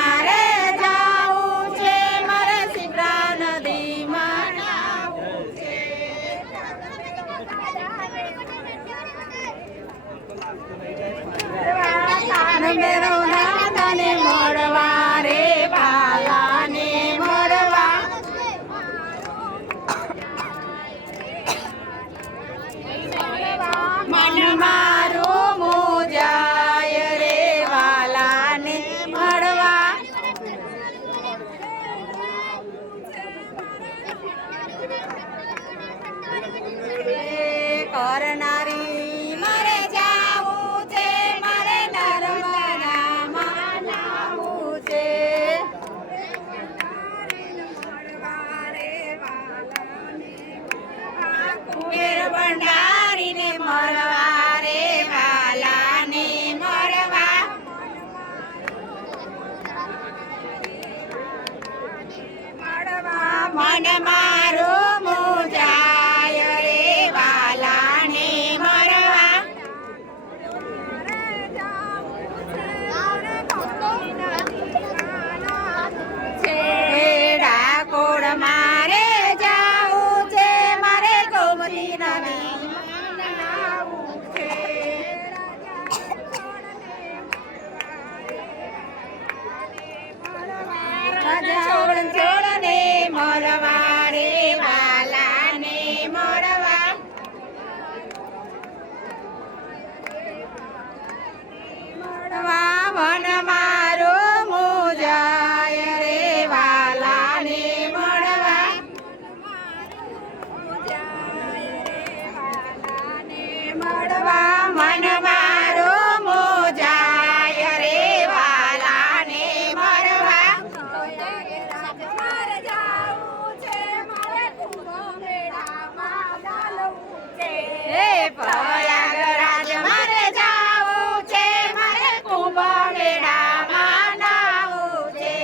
મારે જાવું છે મારે શિપ્રા નદીમાં નાવું છે મેરો નાદાને મળવા રે વાલાને મળવા મન મારું મુજાય રે વાલાને મળવા કરનારી મારે જાવું છે મારે નર્મદામાં નાવું છે કુબેર ભંડારીને મળવા રે વાલાને મળવા મન મારું મુજાય રે વાલાને મળવા ડાકોર મારે જાવું છે મારે ગોમતી નદીમાં નાવું છે છોડને મળવા રે વાલાને મળવા વન મારો મુજાય રે વાલાને મળવા મન મારો મુજાય રે વાલાને મળવા પ્રયાગરાજ મારે જાવું છે મારે કુંભ મેળામાં નાવું છે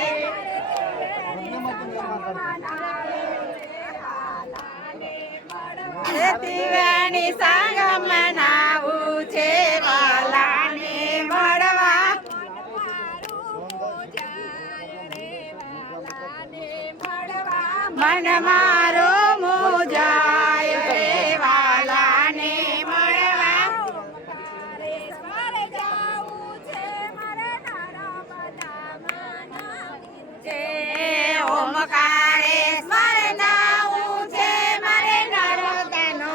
દિવ્યાની સંગમમાં નાવું છે વાલાને મળવા મન મારો મુજાય રે વાલાને મળવા ઓમકારેશ્વર નાવું છે મારે નર્મદાનો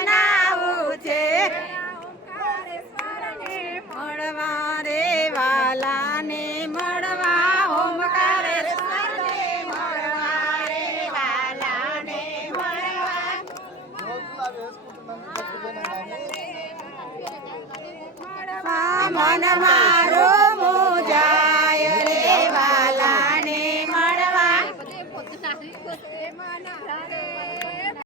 નાવું છે મળવા રે વાલાને મળવા ઓમકારેશ્વરને મળવા રે વાલાને મળવા મન મારો